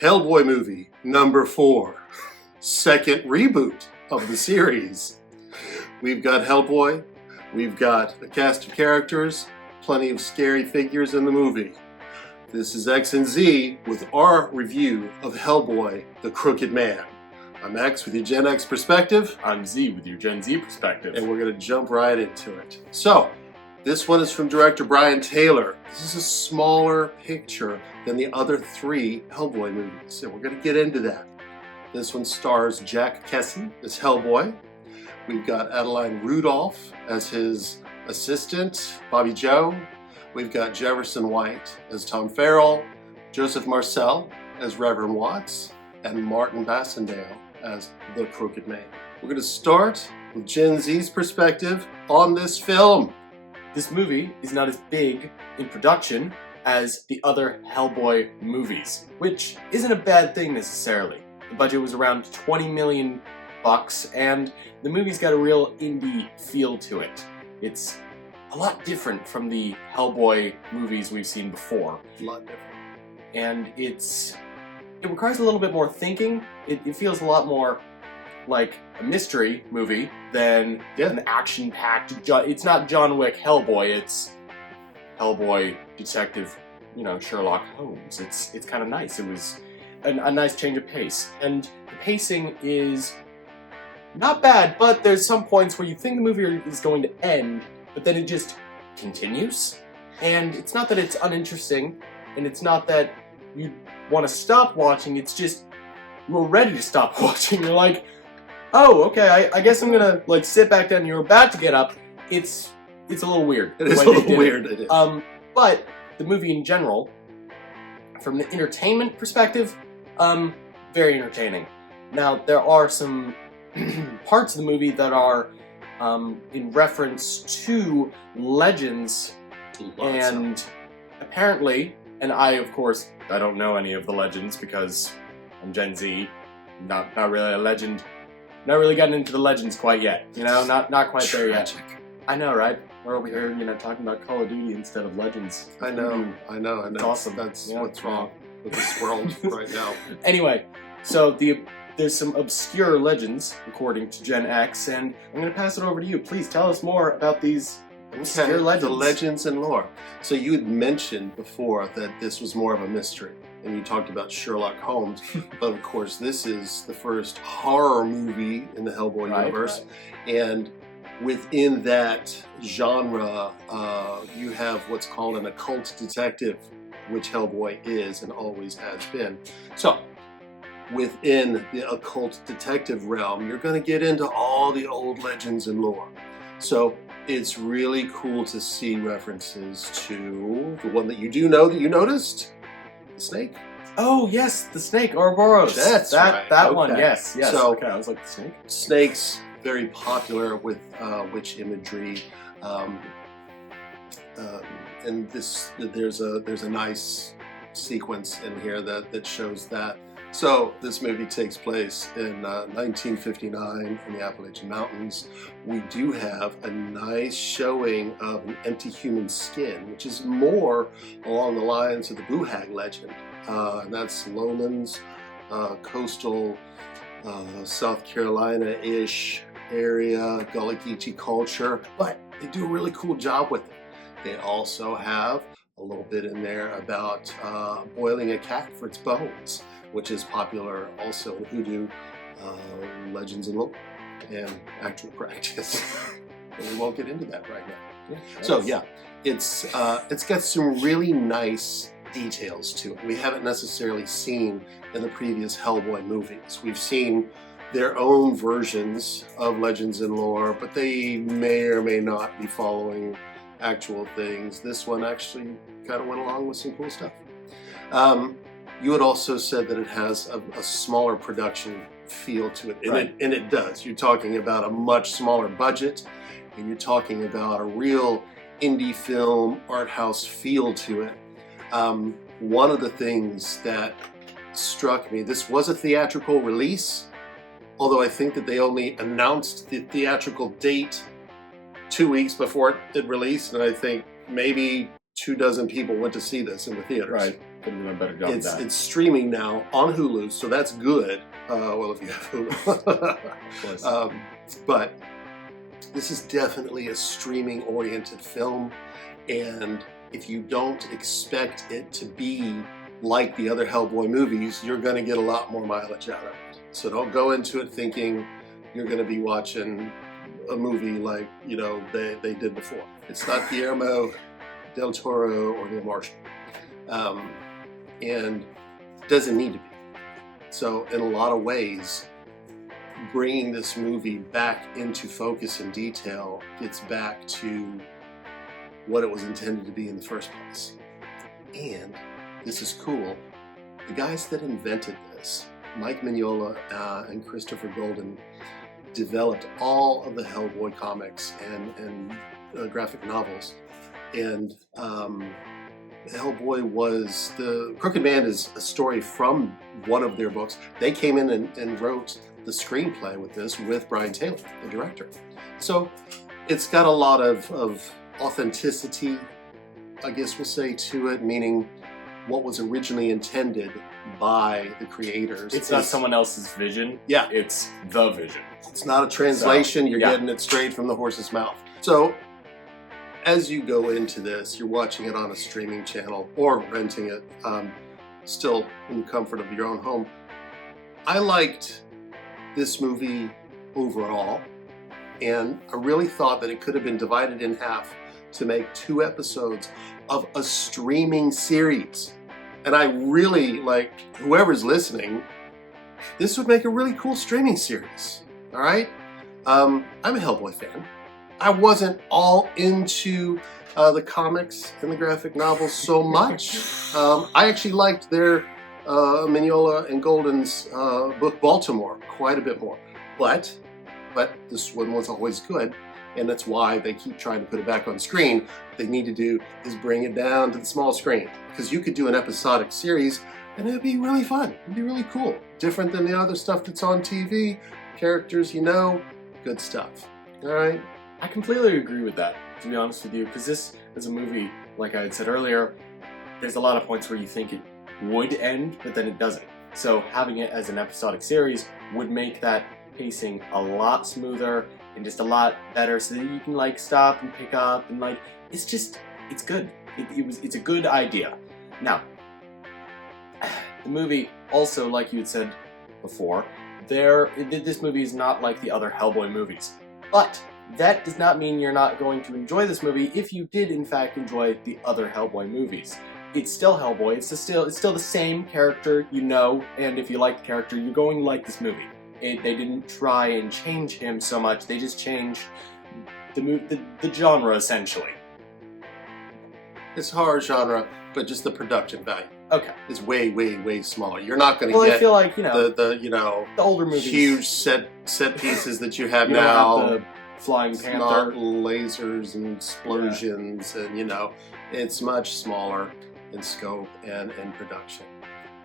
Hellboy movie number 4, second reboot of the series. We've got Hellboy, we've got a cast of characters, plenty of scary figures in the movie. This is X and Z with our review of Hellboy, the Crooked Man. I'm X with your Gen X perspective. I'm Z with your Gen Z perspective. And we're going to jump right into it. So, this one is from director Brian Taylor. This is a smaller picture than the other 3 Hellboy movies, and we're going to get into that. This one stars Jack Kesy as Hellboy. We've got Adeline Rudolph as his assistant, Bobby Joe. We've got Jefferson White as Tom Farrell, Joseph Marcel as Reverend Watts, and Martin Bassendale as the Crooked Man. We're going to start with Gen Z's perspective on this film. This movie is not as big in production as the other Hellboy movies, which isn't a bad thing necessarily. The budget was around $20 million, and the movie's got a real indie feel to it. It's a lot different from the Hellboy movies we've seen before. A lot different. And it requires a little bit more thinking. It feels a lot more like a mystery movie than an action-packed. It's not John Wick Hellboy. It's Hellboy detective, Sherlock Holmes. It's kind of nice. It was a nice change of pace, and the pacing is not bad. But there's some points where you think the movie is going to end, but then it just continues. And it's not that it's uninteresting, and it's not that you want to stop watching. It's just you're ready to stop watching. You're like, oh, okay, I guess I'm gonna sit back down. You're about to get up. It's a little weird. It is a little weird. It is. But the movie in general, from the entertainment perspective, very entertaining. Now there are some parts of the movie that are in reference to legends, and apparently, and I of course I don't know any of the legends because I'm Gen Z, not really a legend. Not really gotten into the legends quite yet, not quite there yet. I know, right? We're over here, talking about Call of Duty instead of Legends. I know. It's awesome. That's what's wrong with this world right now. Anyway, so there's some obscure legends, according to Gen X, and I'm going to pass it over to you. Please tell us more about these obscure legends. The legends and lore. So you had mentioned before that this was more of a mystery, and you talked about Sherlock Holmes, but of course this is the first horror movie in the Hellboy universe, and within that genre, you have what's called an occult detective, which Hellboy is and always has been. So, within the occult detective realm, you're going to get into all the old legends and lore. So, it's really cool to see references to the one that you do know that you noticed, the snake. Oh yes, the snake, Ouroboros. That's right. That okay. one, yes. So, okay, I was like, the snake? Snakes, very popular with witch imagery, and there's a nice sequence in here that shows that. So this movie takes place in 1959 in the Appalachian Mountains. We do have a nice showing of an empty human skin, which is more along the lines of the Buhag legend, and that's lowlands, coastal South Carolina-ish area, Gullah Geechee culture, but they do a really cool job with it. They also have a little bit in there about boiling a cat for its bones, which is popular also in hoodoo legends and lore and actual practice. But we won't get into that right now. It's got some really nice details to it. We haven't necessarily seen in the previous Hellboy movies. We've seen their own versions of legends and lore, but they may or may not be following actual things. This one actually kind of went along with some cool stuff. You had also said that it has a smaller production feel to it, and it does. You're talking about a much smaller budget, and you're talking about a real indie film, art house feel to it. One of the things that struck me, this was a theatrical release, although I think that they only announced the theatrical date 2 weeks before it released, and I think maybe 24 people went to see this in the theaters. Right. Could have done a better job of that. It's streaming now on Hulu, so that's good. Well, if you have Hulu. But this is definitely a streaming-oriented film, and if you don't expect it to be like the other Hellboy movies, you're going to get a lot more mileage out of it. So don't go into it thinking you're going to be watching a movie like, you know, they did before. It's not Guillermo del Toro or Neil Marshall. And doesn't need to be. So in a lot of ways, bringing this movie back into focus and detail gets back to what it was intended to be in the first place. And this is cool. The guys that invented this, Mike Mignola and Christopher Golden, developed all of the Hellboy comics and graphic novels. And Hellboy was the Crooked Man is a story from one of their books. They came in and wrote the screenplay with this with Brian Taylor, the director. So it's got a lot of authenticity, I guess we'll say, to it, meaning what was originally intended by the creators. It's not someone else's vision. Yeah. It's the vision. It's not a translation. So, you're getting it straight from the horse's mouth. So as you go into this, you're watching it on a streaming channel or renting it, still in the comfort of your own home. I liked this movie overall, and I really thought that it could have been divided in half to make 2 episodes of a streaming series. And I really, like, whoever's listening, this would make a really cool streaming series, all right? I'm a Hellboy fan. I wasn't all into the comics and the graphic novels so much. I actually liked their Mignola and Golden's book Baltimore quite a bit more. But this one was always good, and that's why they keep trying to put it back on screen. What they need to do is bring it down to the small screen, because you could do an episodic series and it'd be really fun. It'd be really cool. Different than the other stuff that's on TV. Characters, you know, good stuff. All right? I completely agree with that, to be honest with you, because this is a movie, like I had said earlier, there's a lot of points where you think it would end, but then it doesn't. So having it as an episodic series would make that pacing a lot smoother and just a lot better, so that you can like stop and pick up and like, it's good. It's a good idea. Now, the movie also, like you had said before, this movie is not like the other Hellboy movies, but that does not mean you're not going to enjoy this movie if you did in fact enjoy the other Hellboy movies. It's still Hellboy, it's still the same character, you know, and if you like the character, you're going to like this movie. They didn't try and change him so much, they just changed the genre, essentially. It's horror genre, but just the production value. Okay. It's way, way, way smaller. You're not going to Well, get I feel like, you know, the older movies, huge set pieces that you have you now. don't have the Flying It's Panther. not lasers and explosions, and you know, it's much smaller in scope and production.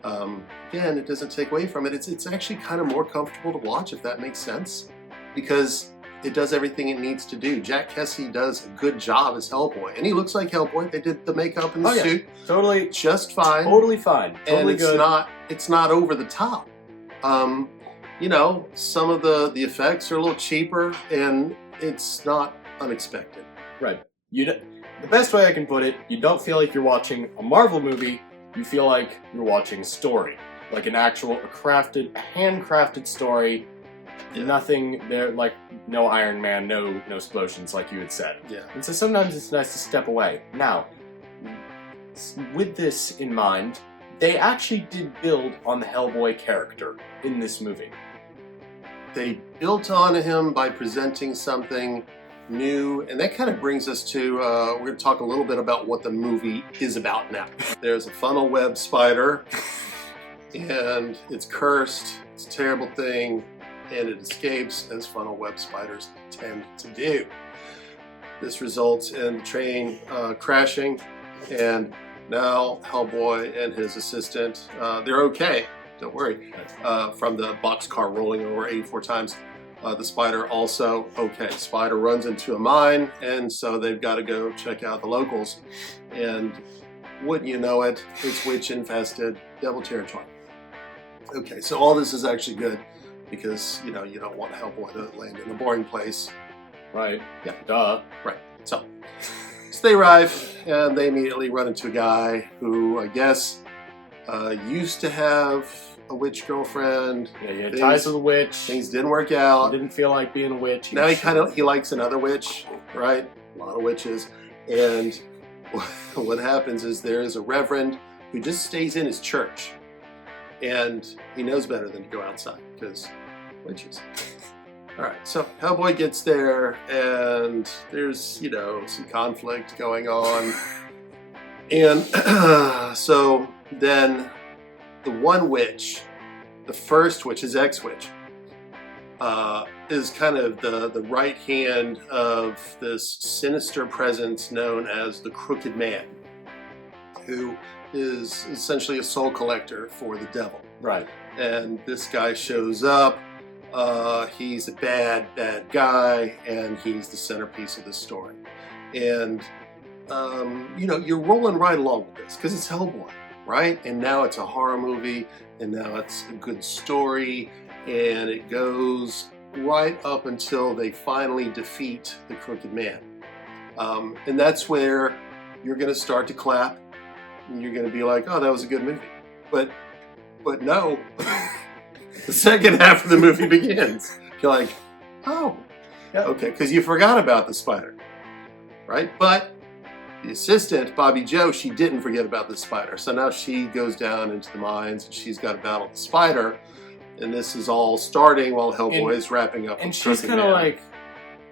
Again, it doesn't take away from it. It's actually kind of more comfortable to watch, if that makes sense, because it does everything it needs to do. Jack Kesey does a good job as Hellboy, and he looks like Hellboy. They did the makeup and the suit totally, just fine. totally fine, totally and good. It's not over the top. You know, some of the effects are a little cheaper, and it's not unexpected. Right. The best way I can put it, you don't feel like you're watching a Marvel movie, you feel like you're watching a story. Like an actual, handcrafted story. Yeah. Nothing there, like no Iron Man, no explosions, like you had said. Yeah. And so sometimes it's nice to step away. Now, with this in mind, they actually did build on the Hellboy character in this movie. They built on him by presenting something new, and that kind of brings us to, we're going to talk a little bit about what the movie is about now. There's a funnel web spider, and it's cursed, it's a terrible thing, and it escapes, as funnel web spiders tend to do. This results in the train crashing, and now Hellboy and his assistant, they're okay, don't worry, from the boxcar rolling over 84 times. The spider also, okay, spider runs into a mine, and so they've got to go check out the locals. And wouldn't you know it, it's witch-infested, devil territory. Okay, so all this is actually good because, you don't want Hellboy to land in a boring place. Right. Yeah. Duh. Right. So they arrive, and they immediately run into a guy who, I guess, used to have a witch girlfriend. Yeah, he had ties with a witch. Things didn't work out. He didn't feel like being a witch. Now he likes another witch, right? A lot of witches. And what happens is there is a reverend who just stays in his church. And he knows better than to go outside because witches. All right, so Hellboy gets there, and there's, some conflict going on. And so then the one witch, the first witch, his ex-witch, is kind of the right hand of this sinister presence known as the Crooked Man, who is essentially a soul collector for the devil. Right. And this guy shows up. He's a bad guy, and he's the centerpiece of the story. And, you're rolling right along with this because it's Hellboy, right? And now it's a horror movie, and now it's a good story, and it goes right up until they finally defeat the Crooked Man. And that's where you're going to start to clap, and you're going to be like, oh, that was a good movie. But no. The second half of the movie begins. You're like, oh, yep. Okay, because you forgot about the spider, right? But the assistant, Bobby Joe, she didn't forget about the spider. So now she goes down into the mines, and she's got to battle the spider. And this is all starting while Hellboy is wrapping up. And she's kind of like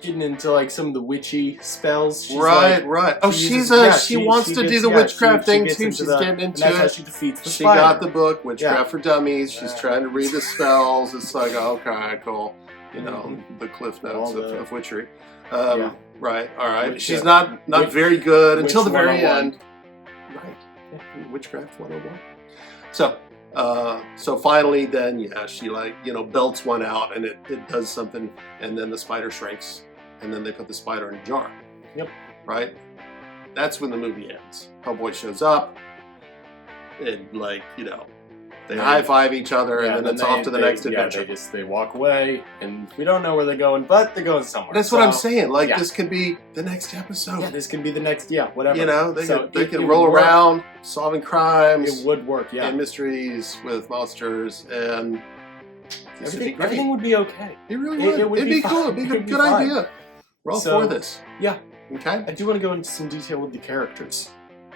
getting into like some of the witchy spells. She's right. Oh, she wants to do the witchcraft thing too. She's getting into it. That's how she defeats the spider. Got the book, Witchcraft for Dummies. She's trying to read the spells. It's like, okay, cool. The cliff notes of witchery. Right, all right. She's not very good until the very end. Right. Witchcraft 101. So finally then, she belts one out, and it does something, and then the spider shrinks, and then they put the spider in a jar. Yep. Right? That's when the movie ends. Hellboy shows up, and they high-five each other, and then it's off to the next adventure. They walk away, and we don't know where they're going, but they're going somewhere. That's what I'm saying. This could be the next episode. Yeah, this could be the next, whatever. They could roll around, solving crimes. It would work, and mysteries with monsters, and everything would be okay. It really would. It'd be cool. It'd be a good idea. We're all for this. Yeah. Okay. I do want to go into some detail with the characters.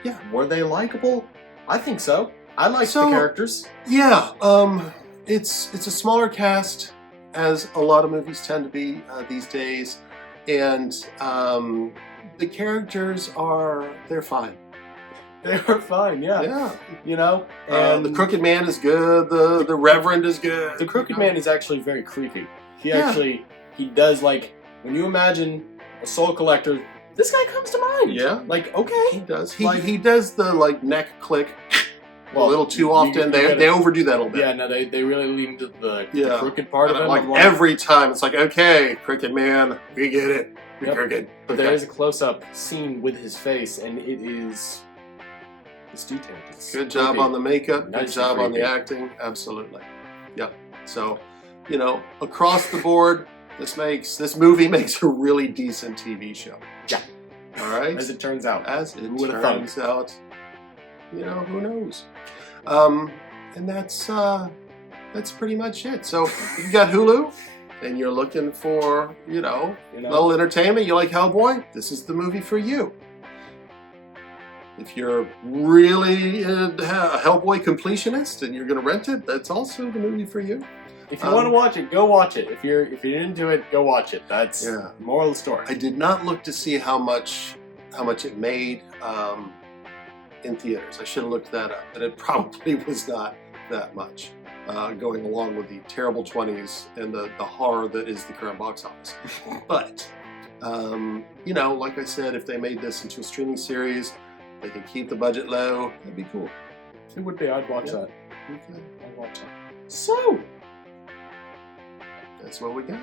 Yeah. Were they likable? I think so. I like the characters. Yeah, it's a smaller cast, as a lot of movies tend to be these days, and the characters they're fine. They were fine, yeah. And the Crooked Man is good. The Reverend is good. The Crooked Man is actually very creepy. He does when you imagine a soul collector, this guy comes to mind. Yeah, okay, he does. He does the neck click. A little too often. They overdo that a little bit. Yeah, no, they really lean to the crooked part of it. Every time, it's like, okay, Crooked Man, we get it. You're crooked. But there is a close-up scene with his face, and it's detailed. Good job on the makeup. Good job on the acting. Absolutely. Yep. So, across the board, this movie makes a really decent TV show. Yeah. All right. As it turns out. Who knows? And that's pretty much it. So if you got Hulu and you're looking for, little entertainment, you like Hellboy, this is the movie for you. If you're really a Hellboy completionist and you're going to rent it, that's also the movie for you. If you want to watch it, go watch it. If you're into it, go watch it. That's the moral of the story. I did not look to see how much it made in theaters. I should have looked that up, but it probably was not that much, going along with the terrible 20s and the horror that is the current box office. But, like I said, if they made this into a streaming series, they can keep the budget low, that'd be cool. It would be. I'd watch that. Okay. I'd watch that. So, that's what we got.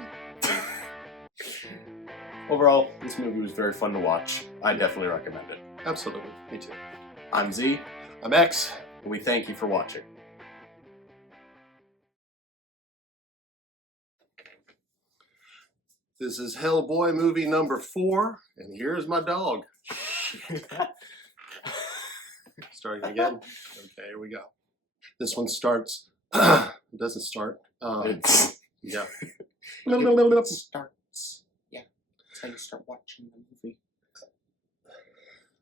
Overall, this movie was very fun to watch. I definitely recommend it. Absolutely. Me too. I'm Z, I'm X. and we thank you for watching. This is Hellboy movie number 4, and here's my dog. Starting again. Okay, here we go. This one starts. It doesn't start. It's Yeah. it starts. Yeah, that's how you start watching the movie.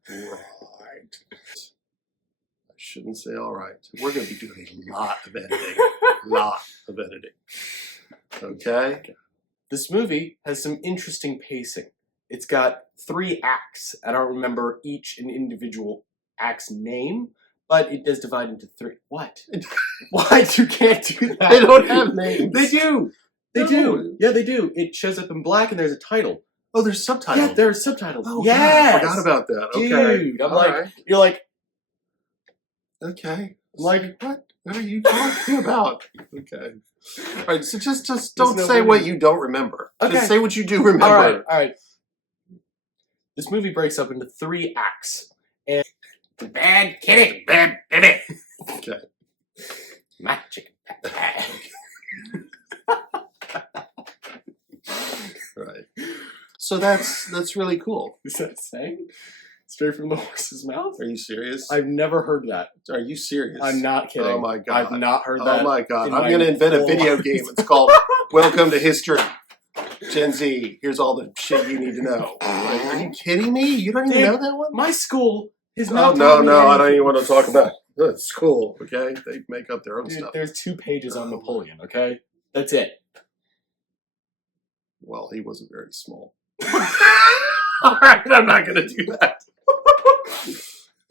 Right. I shouldn't say all right. We're going to be doing a lot of editing. Okay? This movie has some interesting pacing. It's got 3 acts. I don't remember each an individual act's name, but it does divide into 3. What? What? You can't do that. They don't have names. They do. They No. do. Yeah, they do. It shows up in black and there's a title. Oh, there's subtitles. Yeah, there are subtitles. Oh, yes. God, I forgot about that. Okay. Dude, I'm All like, right. you're like, Okay. I'm like, What are you talking about? Okay. All right, so just don't no say movie. what you don't remember. Okay. Just say what you do remember. all right. This movie breaks up into 3 acts. And the bad kitty, bad baby. Okay. My chicken. Right. So that's really cool. Is that saying? Straight from the horse's mouth? Are you serious? I've never heard that. Are you serious? I'm not kidding. Oh my God. I've not heard that. Oh my God. in I'm my going to invent a whole video life. game. It's called Welcome to History. Gen Z, here's all the shit you need to know. Like, are you kidding me? You don't even Dude, know that one? My school is Oh, not. no, I don't even want to talk about it. It's cool, okay? They make up their own Dude, stuff. there's 2 pages on Napoleon, okay? That's it. Well, he wasn't very small. All right, I'm not going to do that.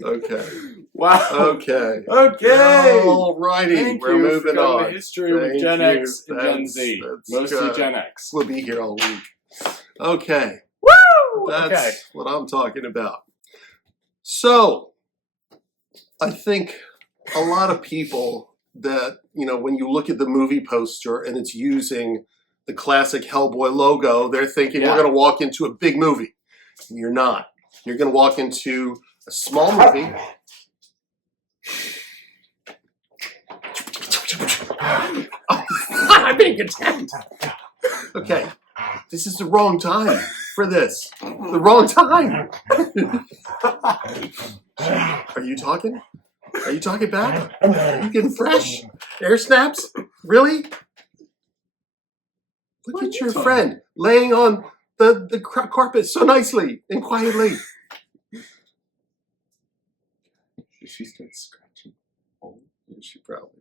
Okay. Wow. Okay. Okay. All righty. Thank We're you moving for coming on. to history with Thank Gen you. X and Gen That's- Z. that's Mostly good. Gen X. We'll be here all week. Okay. Woo! That's Okay. what I'm talking about. So, I think a lot of people that, when you look at the movie poster and it's using the classic Hellboy logo, they're thinking Yeah. we're going to walk into a big movie. You're not. You're going to walk into a small movie. I'm being content. Okay. This is the wrong time for this. The wrong time. Are you talking? Are you talking back? Are you getting fresh? Air snaps? Really? Look at your friend laying on the carpet so nicely and quietly. She starts scratching. Oh, she probably